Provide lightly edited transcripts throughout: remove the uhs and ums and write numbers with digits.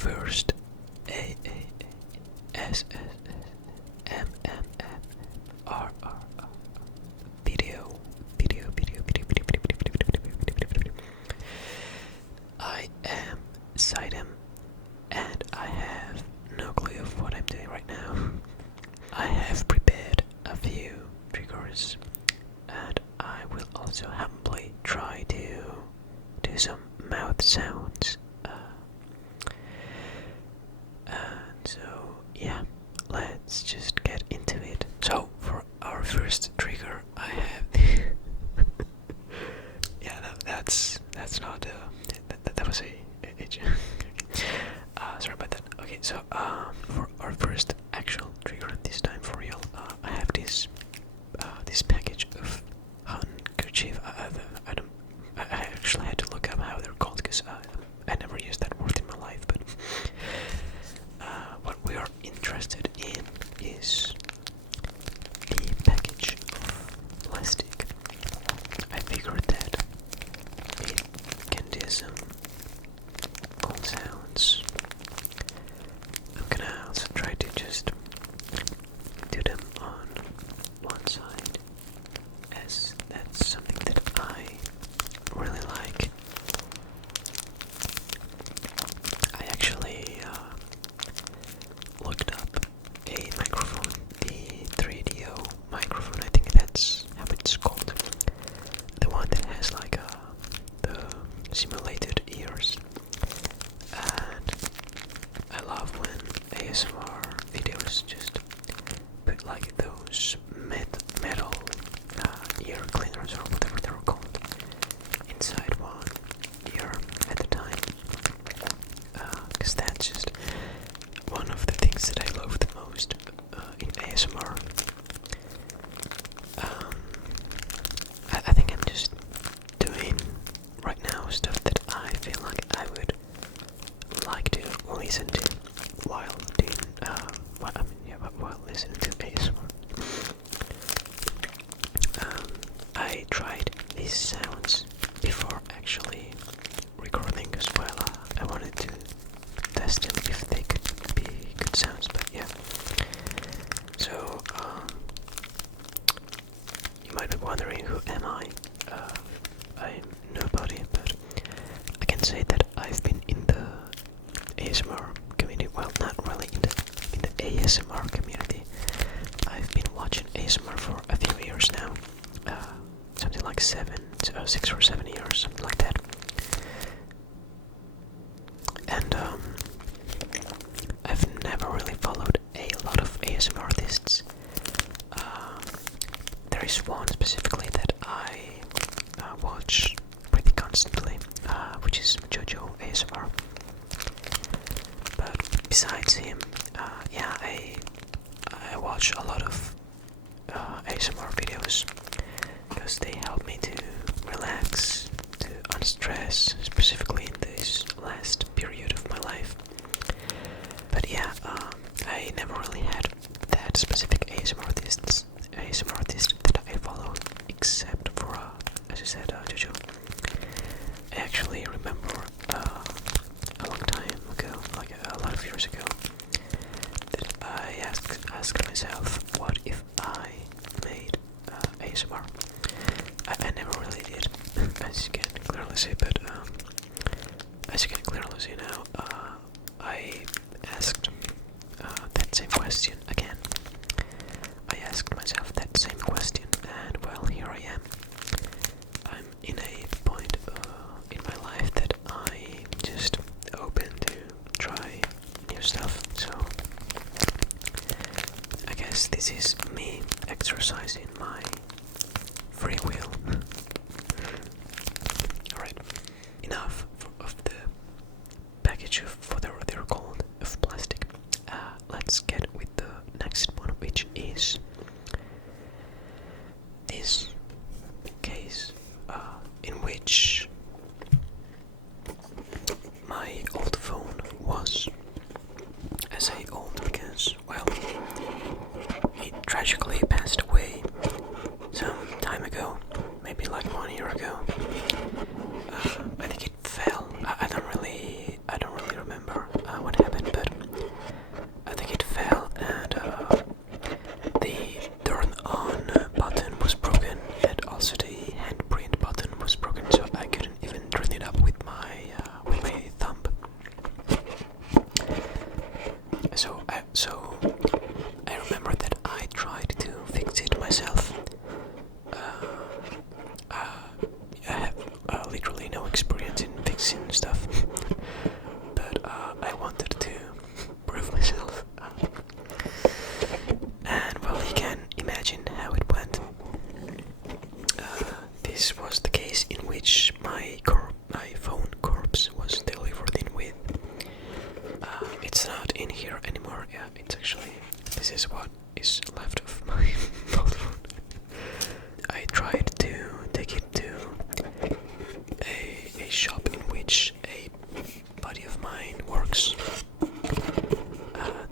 first A-A-S-S-S-M-M-M-R-R video. I am Zidem, and I have no clue of what I'm doing right now. I have prepared a few triggers, and I will also humbly try to do some mouth sounds. And so, yeah, let's just get into it. So, for our first trigger, I have. Yeah, that's not. That was a sorry about that. Okay, so for our first actual trigger, this time for real, I have this package of handkerchief. I actually had to look up how they're called because I never used that word in my life. But what we are interested in is the package of plastic. I figured that it can do some cool sounds. I'm gonna also try to just do them on one side, as that's something that I really like. I actually looked up a microphone, the 3DO microphone, I think that's how it's called. The one that has like the simulated ears. And I love when ASMR videos just put like those metal ear cleaners or whatever they're called inside one ear at a time. Because that's just one of the things that I love the most in ASMR. I think I'm just doing right now stuff that I feel like I would like to listen to while doing while listening to ASMR. I tried these sounds before actually recording as well. I wanted to test them if they could be good sounds, but yeah. So you might be wondering, who am I? I'm nobody, but I can say that I've been in the ASMR community. Well, not really in the ASMR community. I've been watching ASMR for a few years now. Something like 6 or 7 years, something like that. And I've never really followed a lot of ASMR artists. There is one specifically that I watch pretty constantly, which is Jojo ASMR. But besides him, yeah, I watch a lot of ASMR videos because they help me to relax, to unstress, specifically in this last period of my life. But yeah, I never really had that specific ASMR artist that I follow, except for, as I said, Jojo. I actually remember a long time ago, like a lot of years ago, that I asked myself, what if I made ASMR? I never really did, as you can clearly see, but as you can clearly see now, I asked that same question again. I asked myself that same question, and well, here I am. I'm in a point in my life that I'm just open to try new stuff, so I guess this is me exercising my free will. Alright, enough of the package of whatever they're called of plastic. Let's get with the which a buddy of mine works,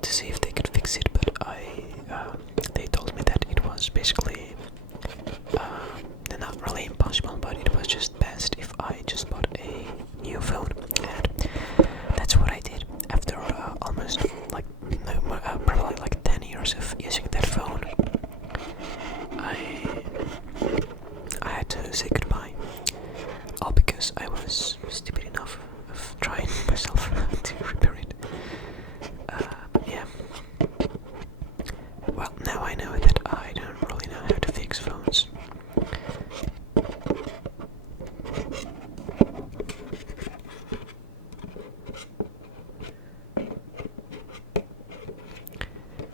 to see if they could fix it, but they told me that it was basically not really impossible, but it was just best if I just bought a new phone, and that's what I did after almost like probably like 10 years of using that phone. I had to say goodbye, all because I was stupid enough of trying myself to repair it. But yeah. Well, now I know that I don't really know how to fix phones.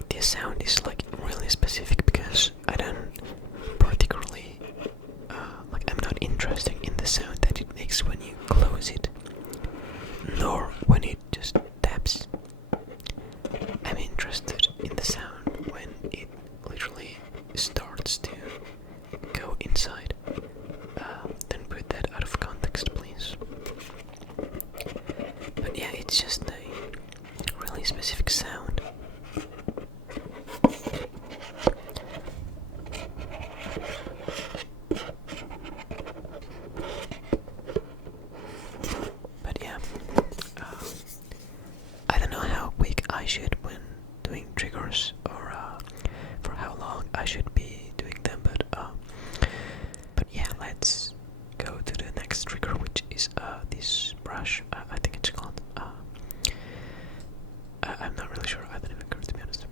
The sound is like really specific because I don't particularly I'm not interested in the sound that it makes when you close it, nor when it just taps. I'm interested in the sound when it literally starts to go inside. Don't put that out of context, please. But yeah, it's just a really specific sound. But yeah, I don't know how quick I should when doing triggers, or for how long I should be doing them, but yeah, let's go to the next trigger, which is this brush. I think it's called. I'm not really sure. I don't even care, to be honest.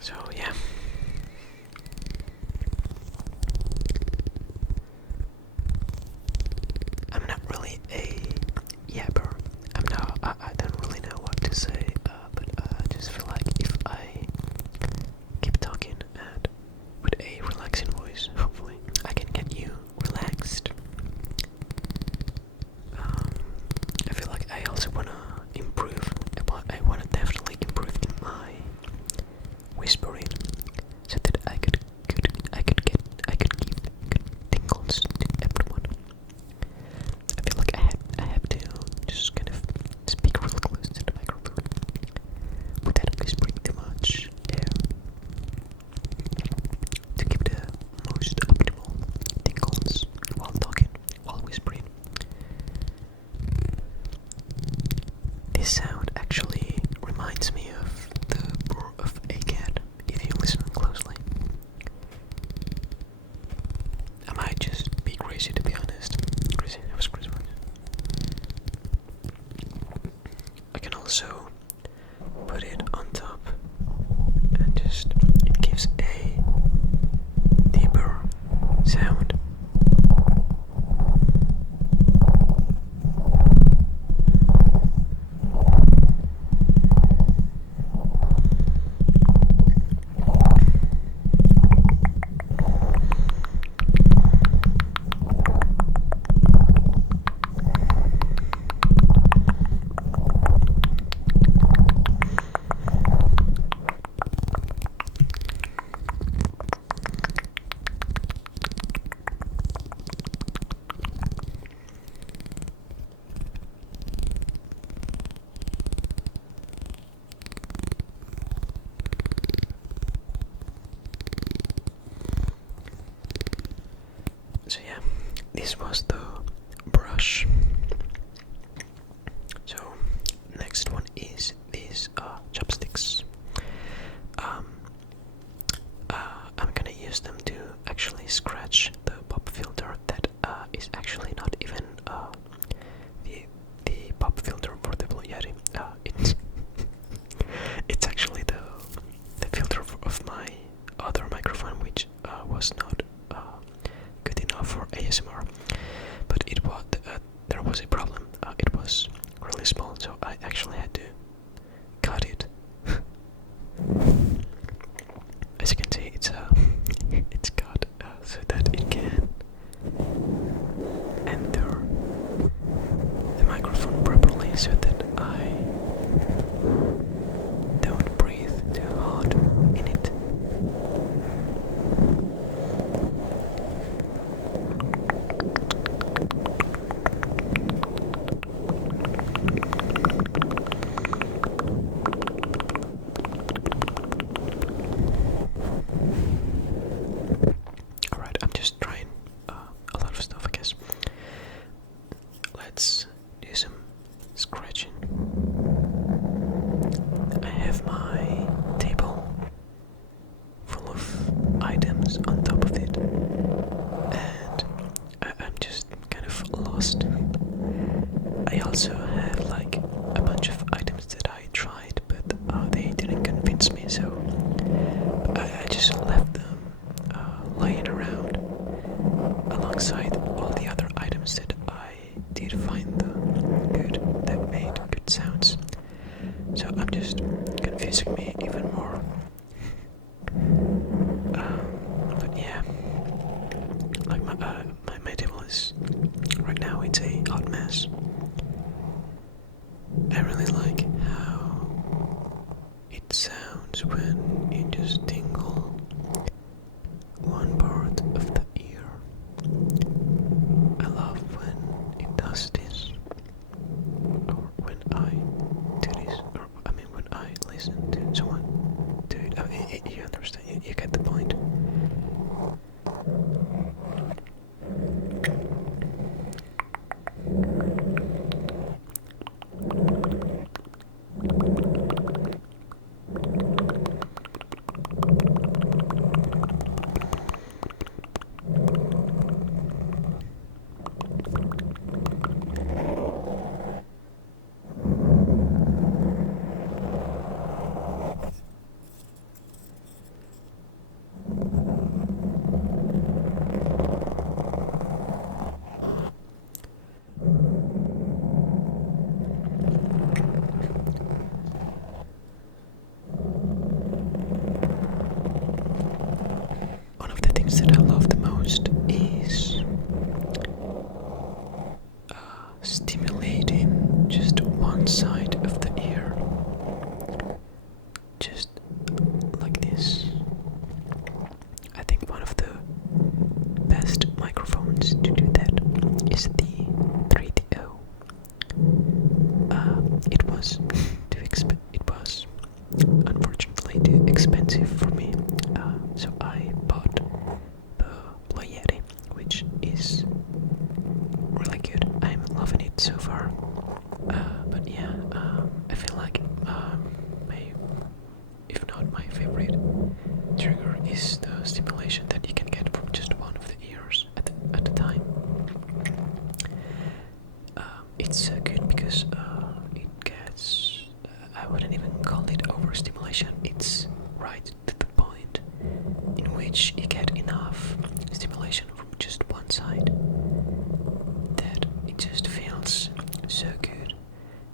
So yeah. I'm not really a yapper. I don't really know what to say, but I just feel like if I keep talking and with a relaxing voice, hopefully I can get you relaxed. I feel like I also wanna improve. I wanna definitely improve in my whispering, so that I could give good tingles to everyone. I feel like I have to just kind of speak real close to the microphone without whispering too much there, to give the most optimal tingles while talking, while whispering. This sound actually reminds me of the roar of a cat, if you listen closely. I might just be crazy, to be honest. Crazy, I was crazy. I can also put it on top and just, it gives a deeper sound. So yeah, this was the brush. So next one is these chopsticks. I'm gonna use them to actually scratch the pop filter that is actually not even the pop filter for the Blue Yeti. It's actually the filter of my other microphone, which was not good enough for ASMR. But lost. I also have like a bunch of items that I tried, but they didn't convince me, so I just left them lying around alongside all the other items that I did find good, that made good sounds. So I'm just confusing me even more. But yeah, like my table is right now, it's a hot mess. I really like how it sounds when you just tingle one part of the ear. I love when it does this, or when I do this, or I mean when I listen to someone do it. You understand? You get the point. One of the things that I love the most is stimulating just one side of the ear, just like this. I think one of the best microphones to do that is the 3DO. It was unfortunately too expensive for me, so I bought the Yeti, which is really good. I'm loving it so far. But yeah, I feel like if not my favorite trigger is the stimulation that you can get from just one of the ears at a time. It's so good because it gets, I wouldn't even call it overstimulation, it's right to the point in which you get enough stimulation from just one side that it just feels so good.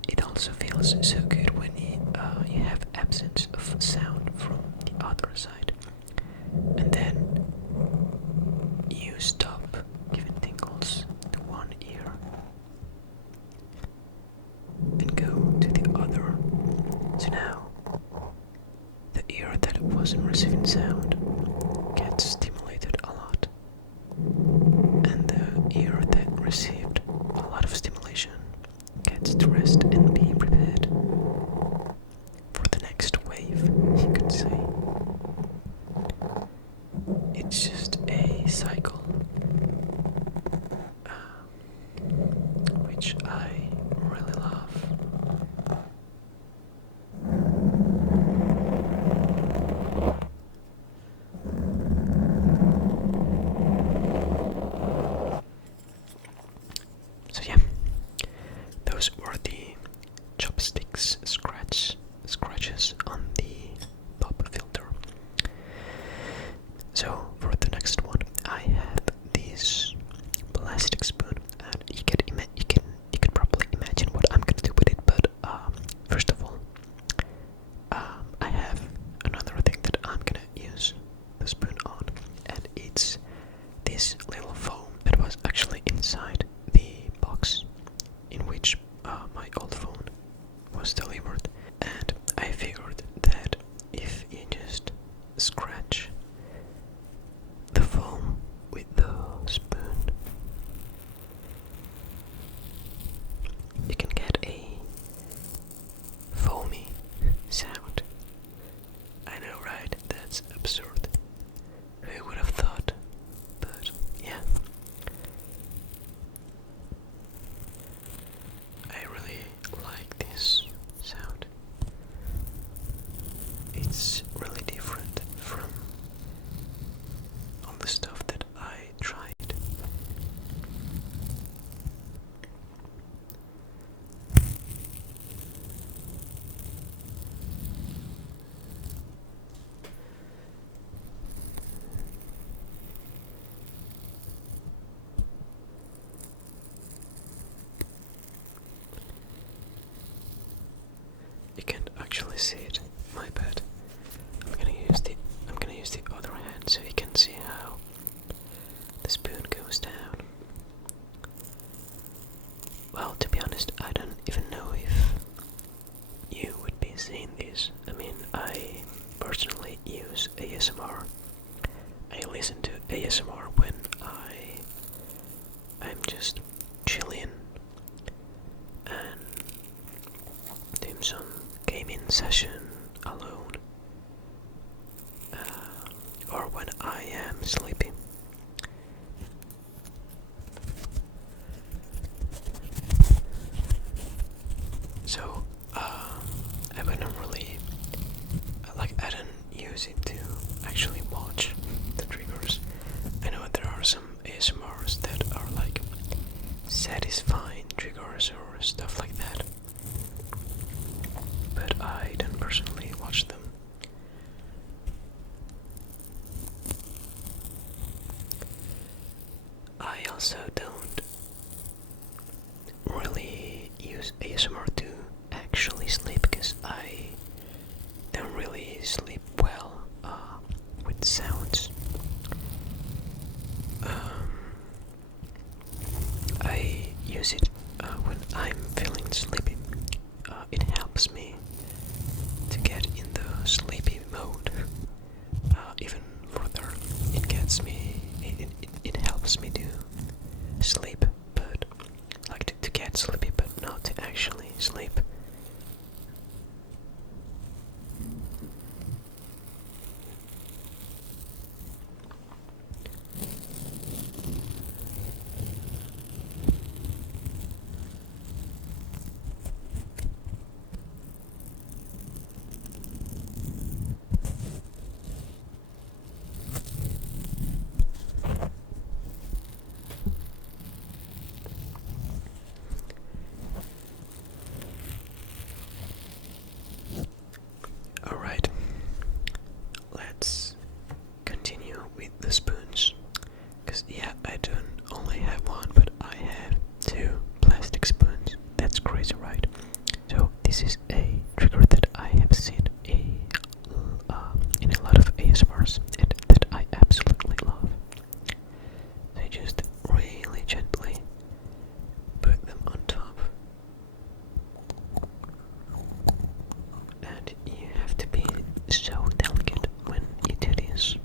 It also feels so good when you have absence of sound from the other side, and then you stop giving tingles to one ear and go to the other. So now the ear that wasn't receiving sound gets stimulated a lot, and the You can't actually see it. My bad. I'm gonna use the other hand so you can see how the spoon goes down. Well, to be honest, I don't even know if you would be seeing this. I mean, I personally use ASMR. I listen to ASMR when I'm just chilling and doing some gaming session alone, or when I am sleeping. So I wouldn't really I don't use it to actually watch the triggers. I know there are some ASMRs that are like satisfying triggers or stuff like that, but I don't personally watch them. I also don't really use ASMR to actually sleep because I don't really sleep well with sounds. I use it when I'm feeling sleepy. It helps me to get in the sleepy mode even further. It gets me. It helps me to sleep, but like to get sleepy, but not to actually sleep. Alright, let's continue with the spoons. Because, yeah, I don't only have one, but I have two plastic spoons. That's crazy, right? So, this is a trigger that I have seen in a lot of ASMRs and that I absolutely love. So, just really gently put them on top. And you have to be so delicate when you do this.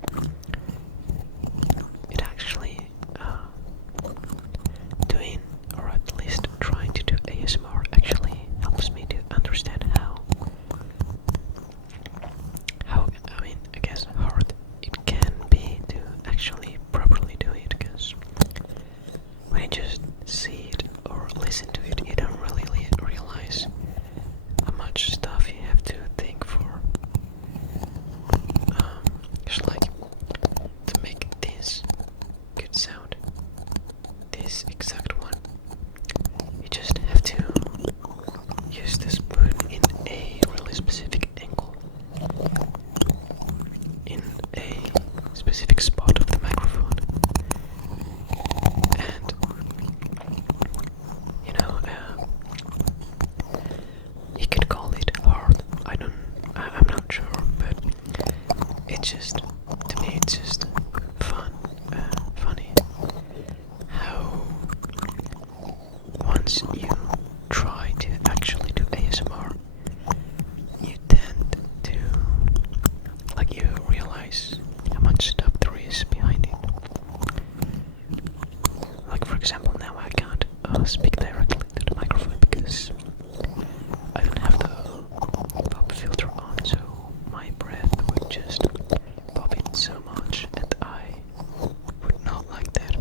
It actually, doing, or at least trying to do ASMR actually helps me to understand I mean, I guess hard it can be to actually properly do it, because when you just see it or listen to it, you don't really realize how much stuff you have to think for. Just like to make this good sound, this exact one, you just have to use the spoon in a really specific angle, in a specific spot of the microphone, and you could call it hard. I'm not sure, but it's just, to me, it's just funny how once you try to actually do ASMR, you tend to, like, you realize how much stuff there is behind it. Like, for example, now I can't speak directly to the microphone because I don't have the pop filter on, so my breath would just pop it so much, and I would not like that.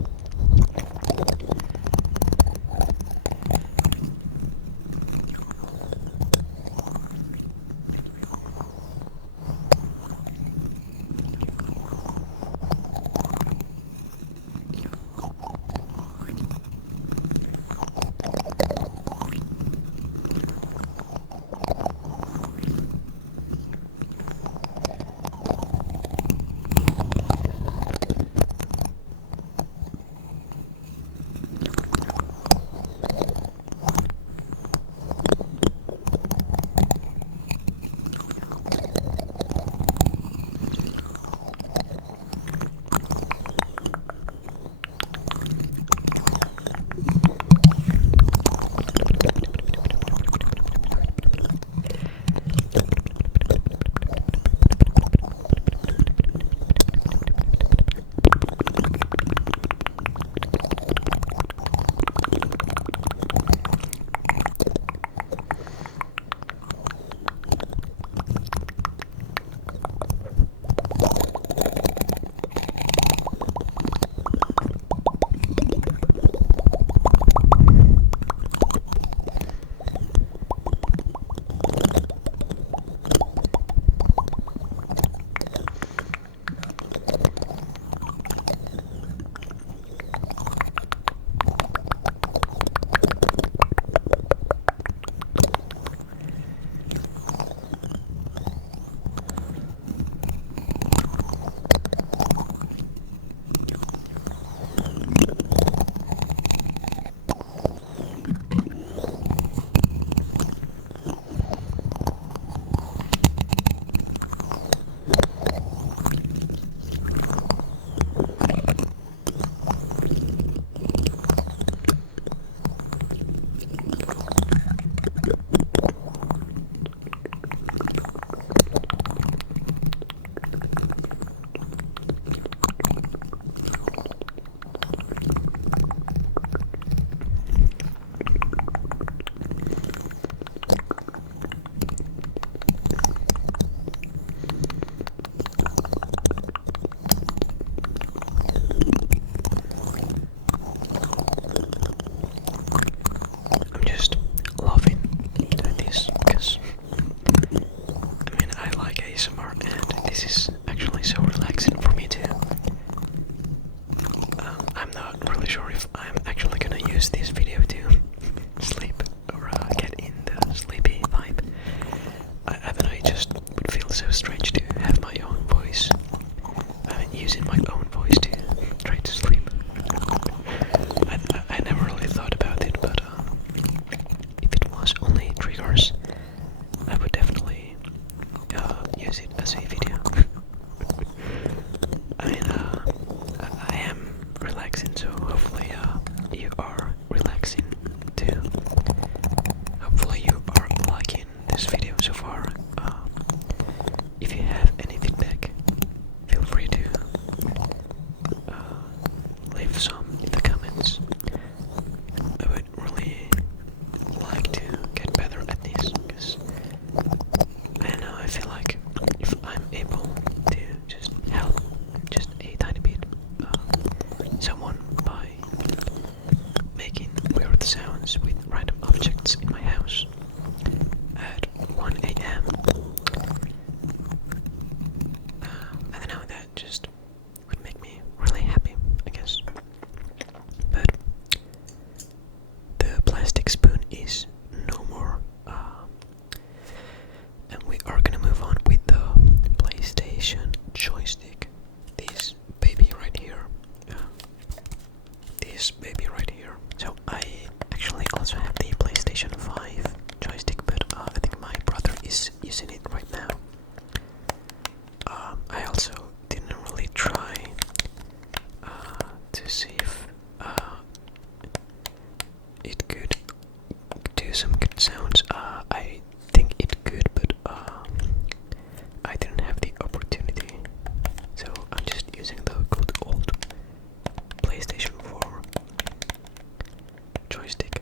games with random objects in my house at 1 a.m. I don't know, that just would make me really happy, I guess. But the plastic spoon is no more, and we are gonna move on with the PlayStation joystick. This baby right here. This baby right here. So I actually also have the PlayStation 5 joystick, but I think my brother is using it right now. I also didn't really try to see if it could do some good sounds. I think it could, but I didn't have the opportunity. So I'm just using the good old PlayStation 4 joystick.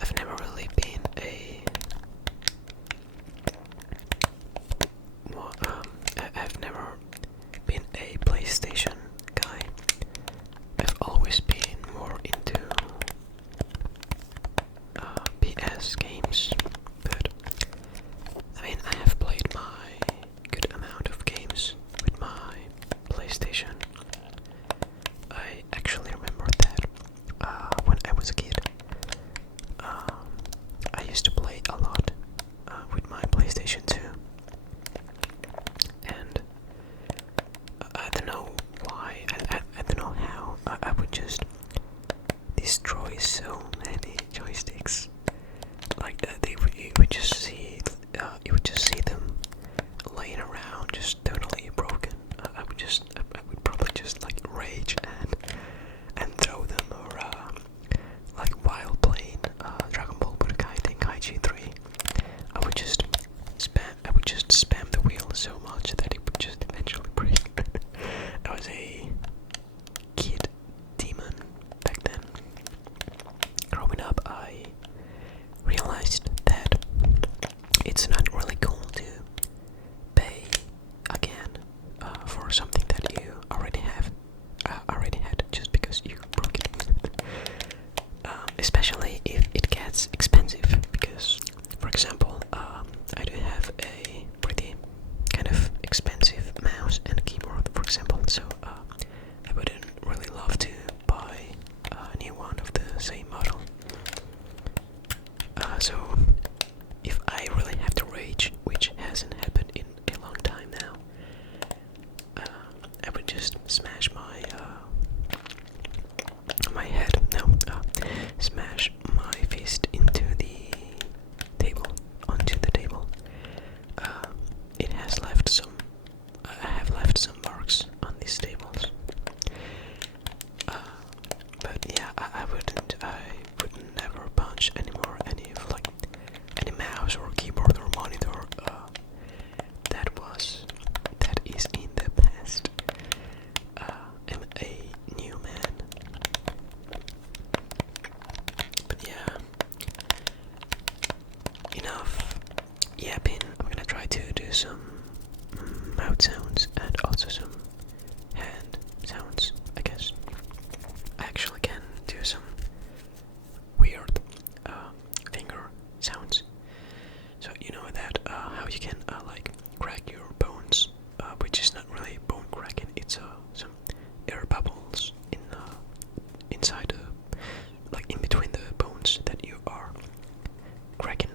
I've never really been I've never been a PlayStation guy. I've always been more into PS games, but I mean, I have played my good amount of games with my PlayStation. I actually remember that when I was a kid, I used to play a lot with my PlayStation 2, and I don't know why, I don't know how, I would just destroy so many joysticks. Like you would just see, them laying around, just totally broken. I would probably just like rage and throw them, or like while playing Dragon Ball Budokai Tenkaichi 3, I would just spam the wheel so much that it would just eventually break. I was a kid demon back then. Growing up, I realized that it's not really cool to pay again for something that you already had just because you broke it. Especially if it gets expensive, because, for example, I do have a pretty kind of expensive mouse and keyboard, for example, so I wouldn't really love to buy a new one of the same model. So if I really have to rage, which hasn't happened in a long time now, I would just smash smash my fist onto the table. I have left some marks on these tables. But yeah, I would never punch anymore any mouse or keyboard or monitor. That is in the past. I'm a new man. But yeah, enough yapping. I'm gonna try to do some mouth sounds and also some hand sounds, I guess. I actually can do some weird finger sounds. So you know that how you can like crack your bones, which is not really bone cracking. It's some air bubbles inside like in between the bones that you are cracking.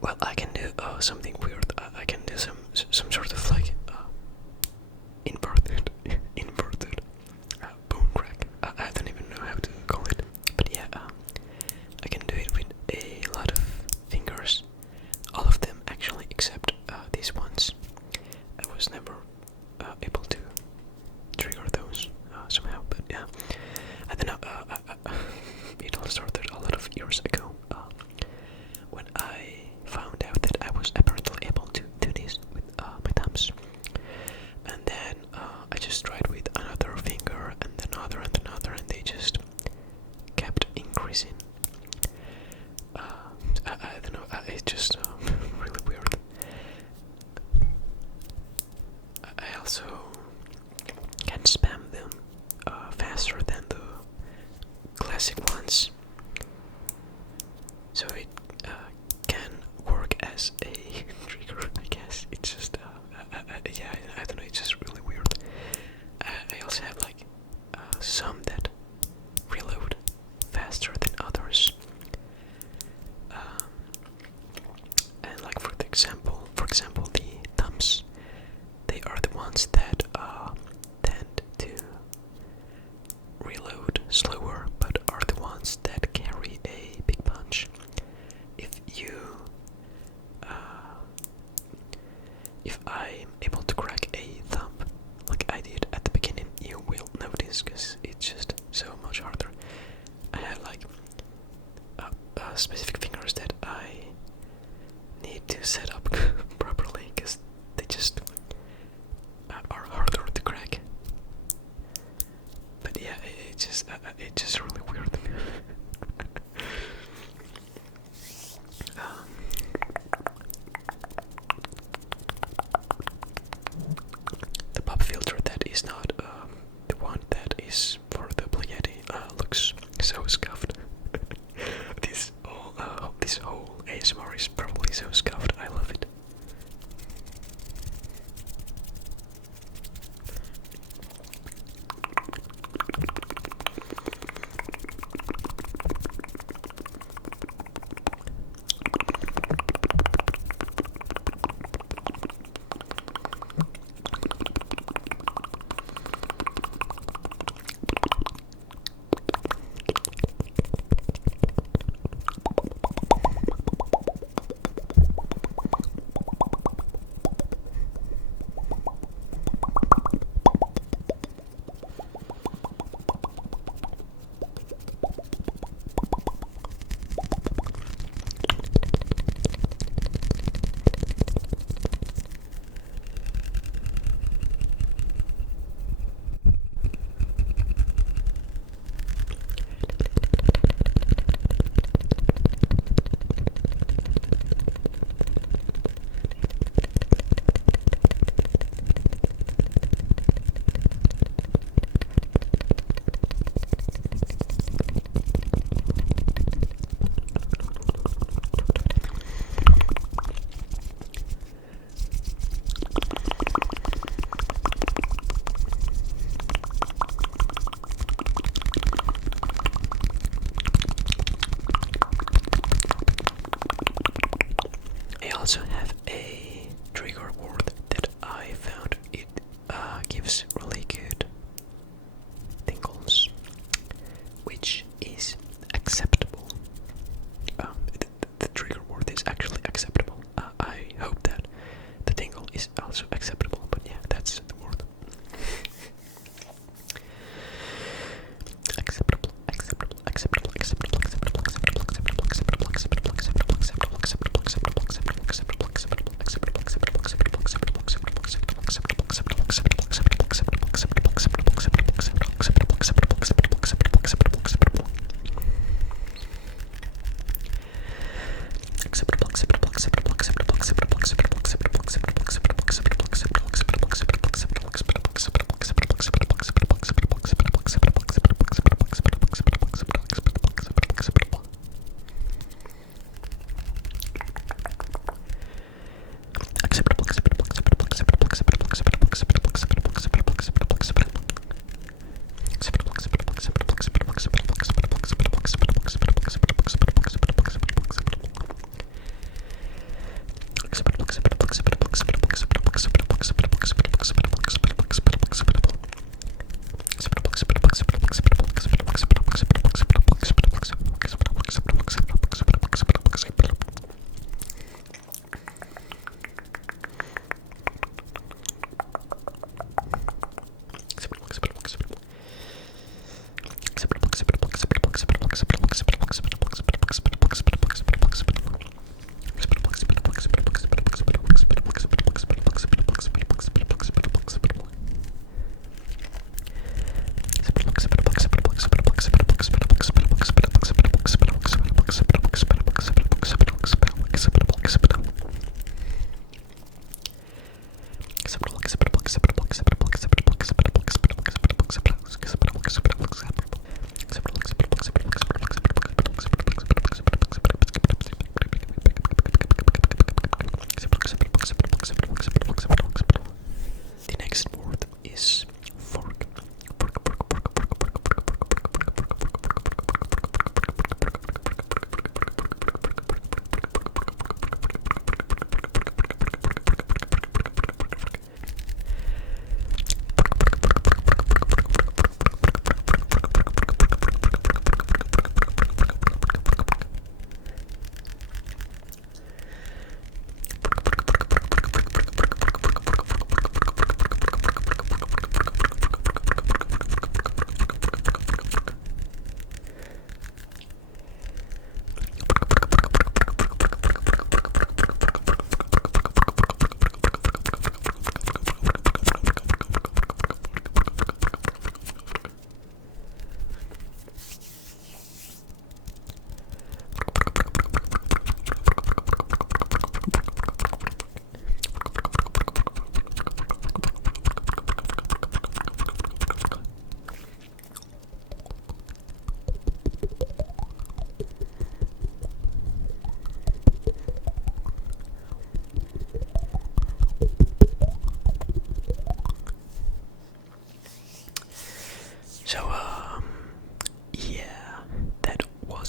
Well, I can do something weird. I can do some sort of like inverted bone crack. I don't even know how to call it, but yeah, I can do it with a lot of fingers, all of them actually, except these ones. I was never able to trigger those somehow, but yeah, I don't know. It all started a lot of years ago when I found out that I was apparently able to do this with my thumbs, and then I just tried with another finger and another and another, and they just kept increasing. I don't know, it's just really weird. I also can spam them faster than the classic ones, so it can work as a trigger, I guess. It's just, yeah, I don't know, it's just really weird. I also have like some that reload faster than others. And like for example, the thumbs, they are the ones that tend to reload slower, but are the ones that carry a big punch. If you, if I'm able to crack a thumb, like I did at the beginning, you will notice, because it's just so much harder. I have like specific fingers that I need to set up properly, because they just are harder to crack. But yeah, it's just really weird. The pop filter that is not the one that is for the Pleiade looks so scuffed. This whole ASMR is probably so scuffed. I love it.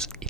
because